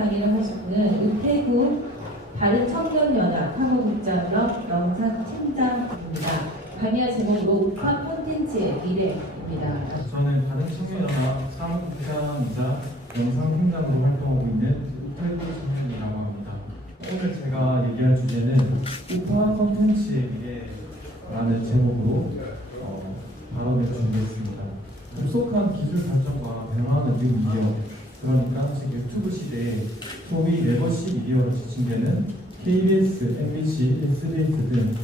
강의를 하시는 우태구 바른청년연합 한국국장역 영상팀장입니다. 강의의 제목으로 우파 콘텐츠의 미래입니다. 저는 바른청년연합 사무국장이자 영상팀장으로 활동하고 있는 우태구 청년이라고 합니다. 오늘 제가 얘기할 주제는 우파 콘텐츠의 미래라는 제목으로 발언을 준비했습니다. 급속한 기술 발전과 변화하는 뉴 미디어, 그러니까 지금 유튜브 시대에 소위 레거시 미디어로 지칭되는 KBS, MBC, SBS 등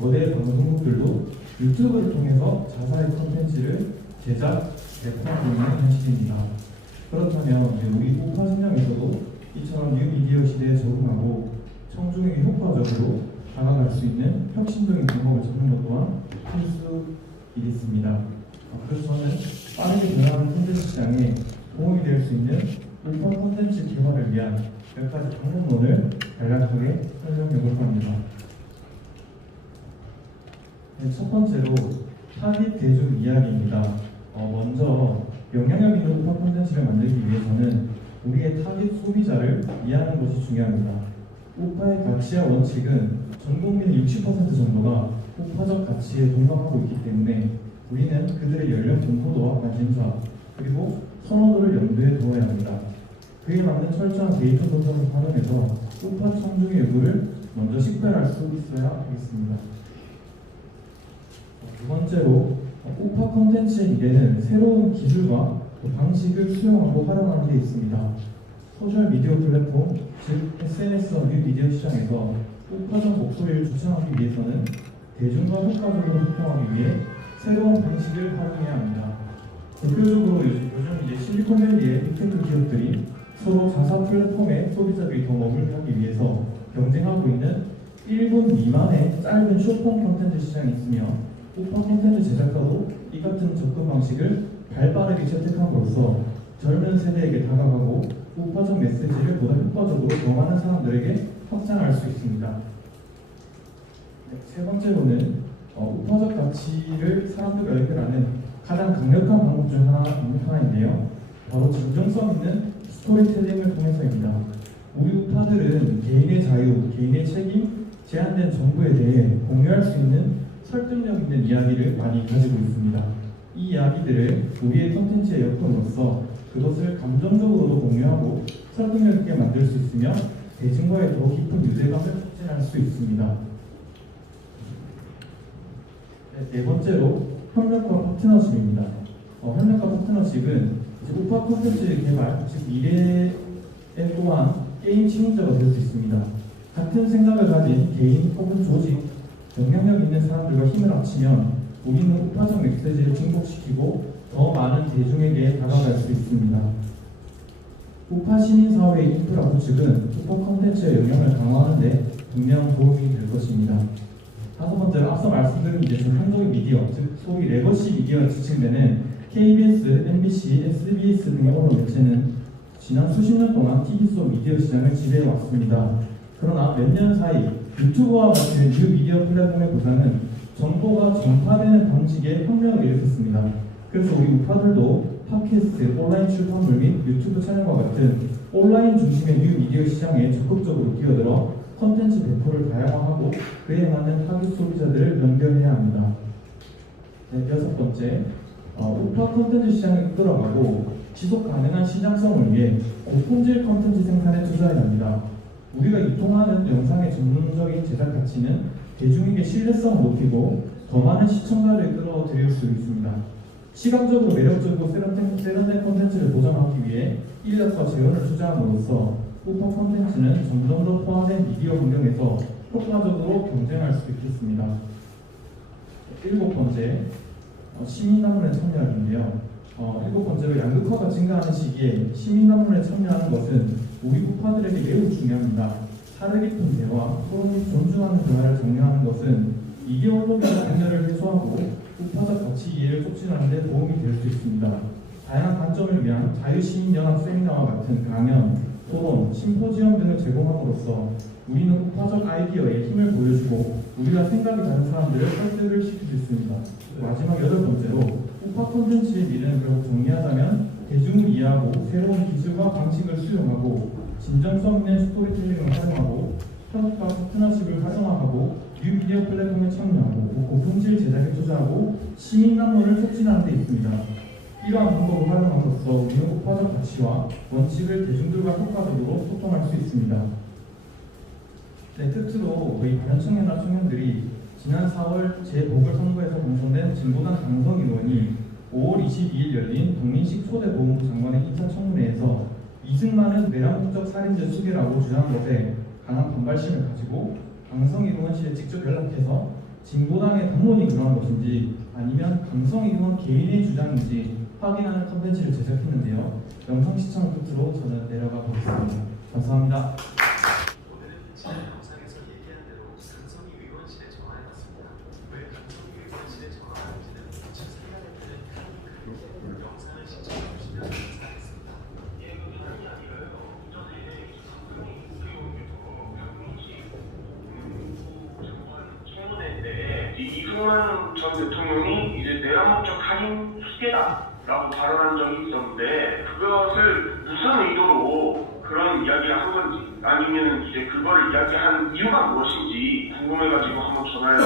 거대 방송국들도 유튜브를 통해서 자사의 콘텐츠를 제작, 배포하고 있는 현실입니다. 그렇다면 우리 우파 진영에서도 이처럼 뉴 미디어 시대에 적응하고 청중에게 효과적으로 다가갈 수 있는 혁신적인 방법을 찾는 것 또한 필수이겠습니다. 그래서 저는 빠르게 변화하는 콘텐츠 시장에 도움이 될 수 있는 우파 콘텐츠 개발을 위한 몇 가지 방법론을 간략하게 설명해 볼까 합니다. 첫 번째로 타깃 대중 이야기입니다. 먼저 영향력 있는 우파 콘텐츠를 만들기 위해서는 우리의 타깃 소비자를 이해하는 것이 중요합니다. 우파의 가치와 원칙은 전 국민의 60% 정도가 우파적 가치에 동감하고 있기 때문에 우리는 그들의 연령 분포도와 관심사 그리고 선호도를 염두에 두어야 합니다. 그에 맞는 철저한 데이터 분석을 활용해서 우파 청중의 요구를 먼저 식별할 수 있어야 하겠습니다. 두 번째로 우파 콘텐츠의 미래는 새로운 기술과 방식을 수용하고 활용하는 데 있습니다. 소셜 미디어 플랫폼, 즉 SNS와 뉴 미디어 시장에서 우파적 목소리를 주창하기 위해서는 대중과 효과적으로 소통하기 위해 새로운 방식을 활용해야 합니다. 대표적으로 요즘 실리콘밸리의 빅테크 기업들이 서로 자사 플랫폼에 소비자들이 더 머물게 하기 위해서 경쟁하고 있는 1분 미만의 짧은 쇼폼 콘텐츠 시장이 있으며 우파 콘텐츠 제작자도 이 같은 접근 방식을 발빠르게 채택함으로써 젊은 세대에게 다가가고 우파적 메시지를 보다 효과적으로 더 많은 사람들에게 확장할 수 있습니다. 세 번째로는 우파적 가치를 사람들과 연결하는 가장 강력한 방법 중 하나인데요. 바로 진정성 있는 스토리텔링을 통해서입니다. 우리 우파들은 개인의 자유, 개인의 책임, 제한된 정보에 대해 공유할 수 있는 설득력 있는 이야기를 많이 가지고 있습니다. 이 이야기들을 우리의 콘텐츠의 여건으로서 그것을 감정적으로도 공유하고 설득력 있게 만들 수 있으며 대중과의 더 깊은 유대감을 촉진할 수 있습니다. 네 번째로 협력과 파트너십입니다. 협력과 파트너십은 우파 콘텐츠 개발, 즉 미래에 또한 게임 체인저가 될 수 있습니다. 같은 생각을 가진 개인 혹은 조직, 영향력 있는 사람들과 힘을 합치면 우리는 우파적 메시지를 증폭시키고 더 많은 대중에게 다가갈 수 있습니다. 우파 시민사회의 인프라 구축은 우파 콘텐츠의 영향을 강화하는 데 분명 도움이 될 것입니다. 다섯 번째로 앞서 말씀드린 전형적인 미디어, 즉 소위 레거시 미디어에 지칭되는 KBS, MBC, SBS 등의 언론 매체는 지난 수십 년 동안 TV 속 미디어 시장을 지배해 왔습니다. 그러나 몇 년 사이 유튜브와 같은 뉴 미디어 플랫폼의 구상은 정보가 전파되는 방식에 혁명을 일으켰습니다. 그래서 우리 우파들도 팟캐스트, 온라인 출판물 및 유튜브 촬영과 같은 온라인 중심의 뉴 미디어 시장에 적극적으로 뛰어들어 콘텐츠 배포를 다양화하고 그에 맞는 타깃 소비자들을 연결해야 합니다. 여섯 번째, 우파 콘텐츠 시장을 이끌어가고 지속 가능한 시장성을 위해 고품질 콘텐츠 생산에 투자해야 합니다. 우리가 유통하는 영상의 전문적인 제작 가치는 대중에게 신뢰성을 높이고 더 많은 시청자를 끌어들일 수 있습니다. 시각적으로 매력적이고 세련된 콘텐츠를 보장하기 위해 인력과 재원을 투자함으로써 우파 콘텐츠는 점점 더 포화된 미디어 환경에서 효과적으로 경쟁할 수 있겠습니다. 일곱 번째, 시민단문에 참여하기인데요. 일곱 번째로 양극화가 증가하는 시기에 시민단문에 참여하는 것은 우리 우파들에게 매우 중요합니다. 사려 깊은 대화, 서로 존중하는 대화를 장려하는 것은 이데올로기적 분열을 해소하고 우파적 가치 이해를 촉진하는 데 도움이 될 수 있습니다. 다양한 관점을 위한 자유시민연합 세미나와 같은 강연, 토론, 심포지엄 등을 제공함으로써 우리는 우파적 아이디어에 힘을 보여주고 우리가 생각이 다른 사람들을 설득을 시킬 수 있습니다. 마지막 여덟 번째로 우파 콘텐츠의 미래는 결국 정리하자면 대중을 이해하고 새로운 기술과 방식을 수용하고 진정성 있는 스토리텔링을 활용하고 협업과 파트너십을 활성화하고 뉴미디어 플랫폼에 참여하고 고품질 제작에 투자하고 시민 남론을 촉진하는 데 있습니다. 이러한 방법을 활용함으로써 우리는 우파적 가치와 원칙을 대중들과 효과적으로 소통할 수 있습니다. 네, 끝으로 저희 바른청년단 청년들이 지난 4월 제5보궐선거에서 당선된 진보당 강성 의원이 5월 22일 열린 동민식 초대보훈부 장관의 인사청문회에서 이승만은 내란국적 살인죄 수괴라고 주장한 것에 강한 반발심을 가지고 강성희 의원 씨에 직접 연락해서 진보당의 당론이 그러한 것인지 아니면 강성희 의원 개인의 주장인지 확인하는 컨텐츠를 제작했는데요. 영상 시청을 끝으로 저는 내려가 보겠습니다. 감사합니다. 오늘은 지난 영상에서 얘기한 대로 강성희 의원실에 전화해봤습니다. 왜 강성희 의원실에 전화하는지는 제 생각에 드는 카드 영상을 시청해주시면 감사하겠습니다. 예, 그 다름이 아니라요. 전에 청문회 때 이승만 전 대통령이 이제 내란 목적 살인 수괴다라고 발언한 적이 있었는데 그것을 무슨 의도로 그런 이야기를 한 건지 아니면 이제 그걸 이야기한 이유가 무엇인지 궁금해가지고 한번 전화를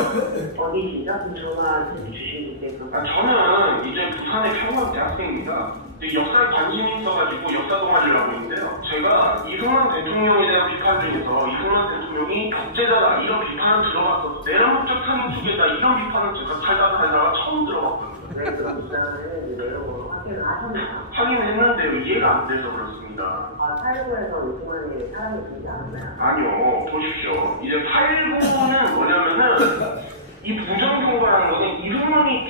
어디시죠? 전화 주신 분께 저는 이제 부산의 평원 대학생입니다. 역사에 관심이 있어가지고 역사 동아리를 하고 있는데요. 제가 이승만 대통령에 대한 비판 중에서 이승만 대통령이 독재자다 이런 비판은 들어봤었고 내란 목적 살인 수괴다 이런 비판은 제가 살다가 처음 들어봤거든요. 왜 그런 주장을 했는지 내용을 확인을 하셨나요? 확인했는데요. 이해가 안 돼서 그렇습니다. 팔구에서 이승만이 사람이 죽지 않았나요? 아니요. 보십시오. 이제 8구는 뭐냐면은 이 부정선거라는 거는 이승만이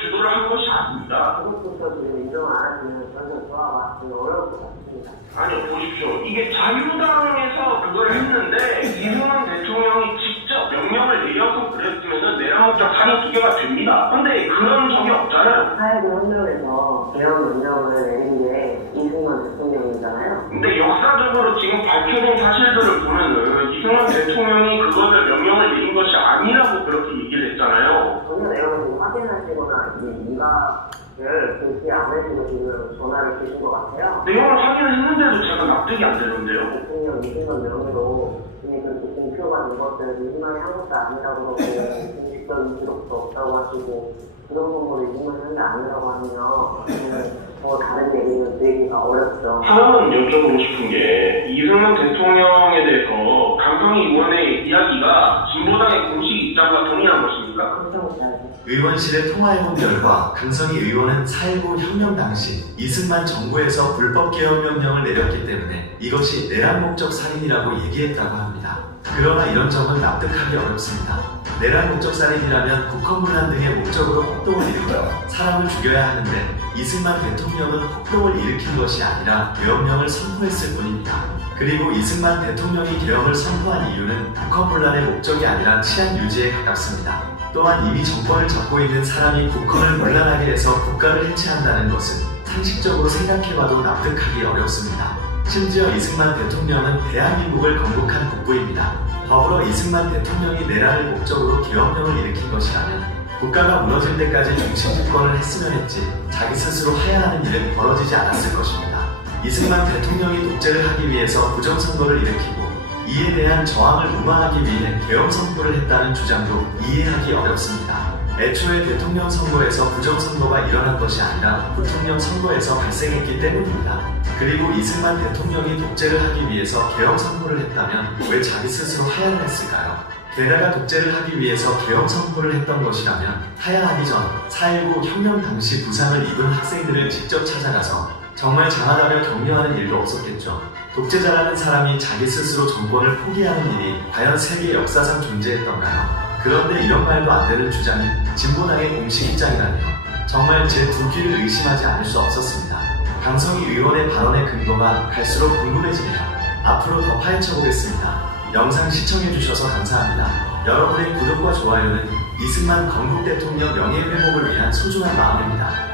주도를 한 것이 아닙니다. 그것부터 지금 인정을 안 하시면 저는 저와 맞기 어려울 것 같습니다. 아니요. 보십시오. 이게 자유당에서 그걸 했는데 이승만 대통령이 직접 명령을 내려서 그랬으면 내란 목적 살인 수괴가 됩니다. 근데 그런 적이 없잖아요. 4.19 혁명에서 대형 명령을 내린 게 이승만 대통령이잖아요. 근데 역사적으로 지금 밝혀진 사실들을 보면은 이승만 대통령이 그것을 명령을 내린 것이 아니라고 그렇게 얘기를 했잖아요. 전혀 내용을 지금 확인하시거나 이가를 보지 않으시고 지금 전화를 주신 것 같아요. 내용을 확인을 했는데도 제가 납득이 안 되는데요. 대통령 이승만 명의로 이미 그 공표가 된 것들은 이승만이 한 것도 아니라고 그러고 공식적인 기록도 없다고 하시고 그런 부분을 이승만이 한 게 아니라고 하면 뭐 다른 얘기는 되기가 어렵죠. 하나만 여쭤보고 싶은 게 이승만 대통령에 대해서 강성희 의원의 이야기가 진보당의 공식 입장과 동일한 것입니까? 그렇다고 봐야죠. 의원실에 통화해본 결과 강성희 의원은 4.19 혁명 당시 이승만 정부에서 불법개혁명령을 내렸기 때문에 이것이 내란 목적 살인이라고 얘기했다고 합니다. 그러나 이런 점은 납득하기 어렵습니다. 내란 목적 살인이라면 국헌문란 등의 목적으로 폭동을 일으켜 사람을 죽여야 하는데 이승만 대통령은 폭동을 일으킨 것이 아니라 계엄령을 선포했을 뿐입니다. 그리고 이승만 대통령이 계엄을 선포한 이유는 국헌문란의 목적이 아니라 치안 유지에 가깝습니다. 또한 이미 정권을 잡고 있는 사람이 국헌을 문란하게 해서 국가를 해체한다는 것은 상식적으로 생각해봐도 납득하기 어렵습니다. 심지어 이승만 대통령은 대한민국을 건국한 국부입니다. 더불어 이승만 대통령이 내란을 목적으로 계엄령을 일으킨 것이라면 국가가 무너질 때까지 중심집권을 했으면 했지 자기 스스로 하야하는 일은 벌어지지 않았을 것입니다. 이승만 대통령이 독재를 하기 위해서 부정선거를 일으키고 이에 대한 저항을 무마하기 위해 계엄 선포를 했다는 주장도 이해하기 어렵습니다. 애초에 대통령 선거에서 부정선거가 일어난 것이 아니라 부통령 선거에서 발생했기 때문입니다. 그리고 이승만 대통령이 독재를 하기 위해서 계엄 선포를 했다면 왜 자기 스스로 하야를 했을까요? 게다가 독재를 하기 위해서 계엄 선포를 했던 것이라면 하야하기 전 4.19 혁명 당시 부상을 입은 학생들을 직접 찾아가서 정말 장하다며 격려하는 일도 없었겠죠. 독재자라는 사람이 자기 스스로 정권을 포기하는 일이 과연 세계 역사상 존재했던가요? 그런데 이런 말도 안 되는 주장이 진보당의 공식 입장이라니요. 정말 제 두 귀를 의심하지 않을 수 없었습니다. 강성희 의원의 발언의 근거가 갈수록 궁금해지네요. 앞으로 더 파헤쳐보겠습니다. 영상 시청해주셔서 감사합니다. 여러분의 구독과 좋아요는 이승만 건국 대통령 명예회복을 위한 소중한 마음입니다.